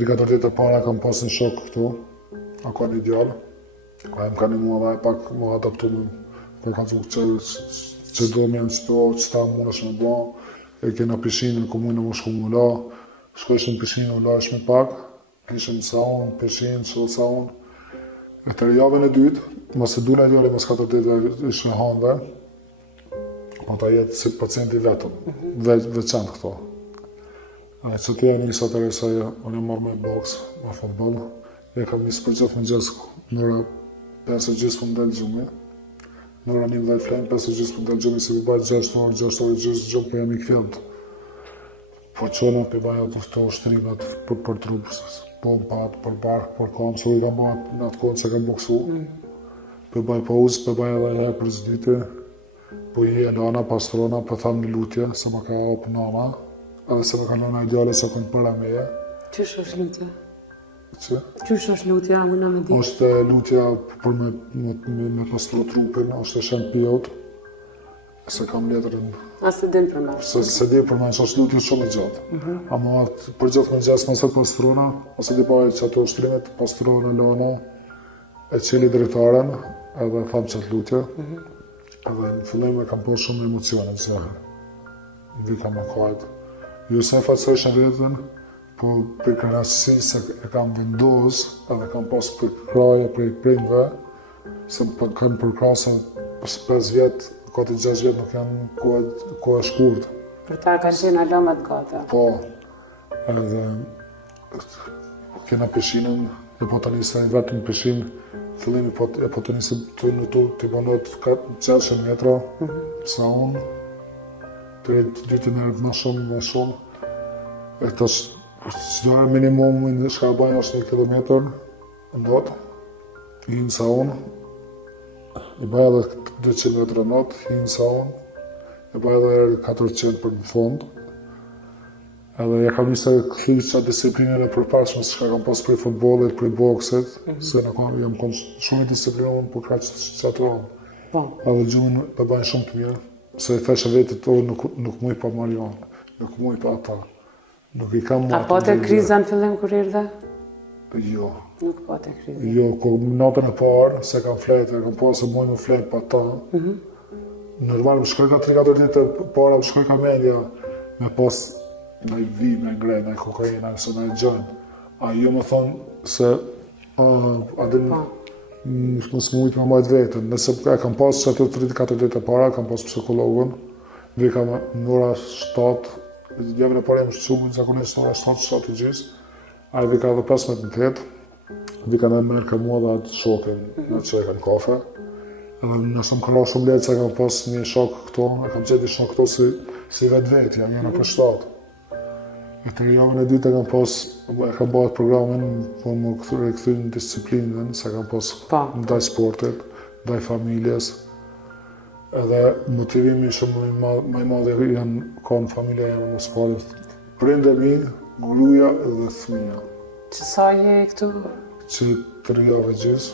3-4 ditë e para kam pas një shok këtu, ka një djalë, më ka një mua dhe pak më adaptu për ka thuk që do me në qëto, që ta më është me ba, e kena pishinë, ku mujnë më shku më la, shkojshë në pishinë, u lajsh me pak, ishëm saun, pishinë, saun. E të javën e dytë, mëse dula e djali mësë 4 ditë ishë hanve, po ta jetë si pacienti vetëm, veçantë këto. Që të janë njësa të resaj, unë e marrë me boks, me futbol, e kam njësë për gjithë më gjesë, nëra 5:30 për ndellë gjumi, nëra 11 flenë, 5:30 për ndellë gjumi, se për bajtë 6 orë gjumë për jam i këfjellët. Po qona për bajtë të ushtrimet për trupë, pompat, për barkë, për kamë, se u i kam bajtë në atë konë se kam boksu. Për bajtë pauzë, për bajtë edhe e për zdyti, po i e nana, pastrona, për thamë në lutje, se më ka opë nana, edhe se më ka nana ideale se kënë përra meje. Qysh është lutja? Që? Qysh është lutja, më në me di? Është lutja për me pastru trupin, është e shenë pijot, se kam letërën. A se din për me? Se di për me që është lutja shumë i gjatë. Ama për gjithë me gjesë mësët pastrona, ose di pare që ato ushtrimet, pastrona, lona, e qeli drejtaren, edhe thamë që atë lutja. Edhe në fillim e kam po shumë emocione në zahër. Vika më kajtë. Jo se e fatësojshën rritën, po për kërësi se e kam vendos, edhe kam pas për kraje për i prindve, se kam përkrasën për 5 vjetë, 4-6 vjetë nuk janë kohë e shkurt. Për ta kanë qenë alamat gata. Po, edhe kena pishinën, e po të njësë vetëm pishinë, fillimi e po të njësë të banot 600 metra, sa unë, të dytë nërët më shumë, e të çdo minimum në shkarbajnë është 1 kilometër, ndot, hinë sa unë, i bëj edhe 200 metra not, hinë sa unë, i bëj edhe 400 për në fond, edhe ja kam njëse këthy që disiplinën e përpashme se shka kam pas për futbolit, për boksit, se në kam jam shumë i disciplinohen për ka që ato anë. Edhe gjumin të bëjnë shumë të mirë, se i theshe vetit to nuk muj pa Marian, nuk muj pa ata. Nuk i kam A po të kriza në fillim kur irdhe? Jo. Nuk po të kriza? Jo, natën e parë, se kam fletë, kam po se muj më fletë pa ta. Normal, më shkoj ka 3-4 ditë para, më shkoj ka media, me pas në i vi, me ngrej, në i kokaina, ose në i gjënë. A jo më thonë se, adin, nësë më ujtë me majtë vetën. Nëse e kam pas që ato 3-4 ditë para, kam pas psikologën, vika me në ora 7, javën e parë jam shqumë, zakonisht ora 7 të gjysë, a i vika dhe 15 vika me merë ka mua dhe atë shokin në që e kam kafe. Edhe nëse më këlla shumë letë se kam pas një shok këto, e kam qeti shok këto si vetë vetja, njëna për 7. E të javën e dytë e kam pas, e kam bëhet programin, po më këthy në disiplinën, se kam pas ndaj sportit, ndaj familjes. Edhe motivimi shumë më i madhe janë ka në familja janë në spalit. Prinde mi, gruaja dhe fëmija. Që sa je këtu? Që 3 javë gjysë.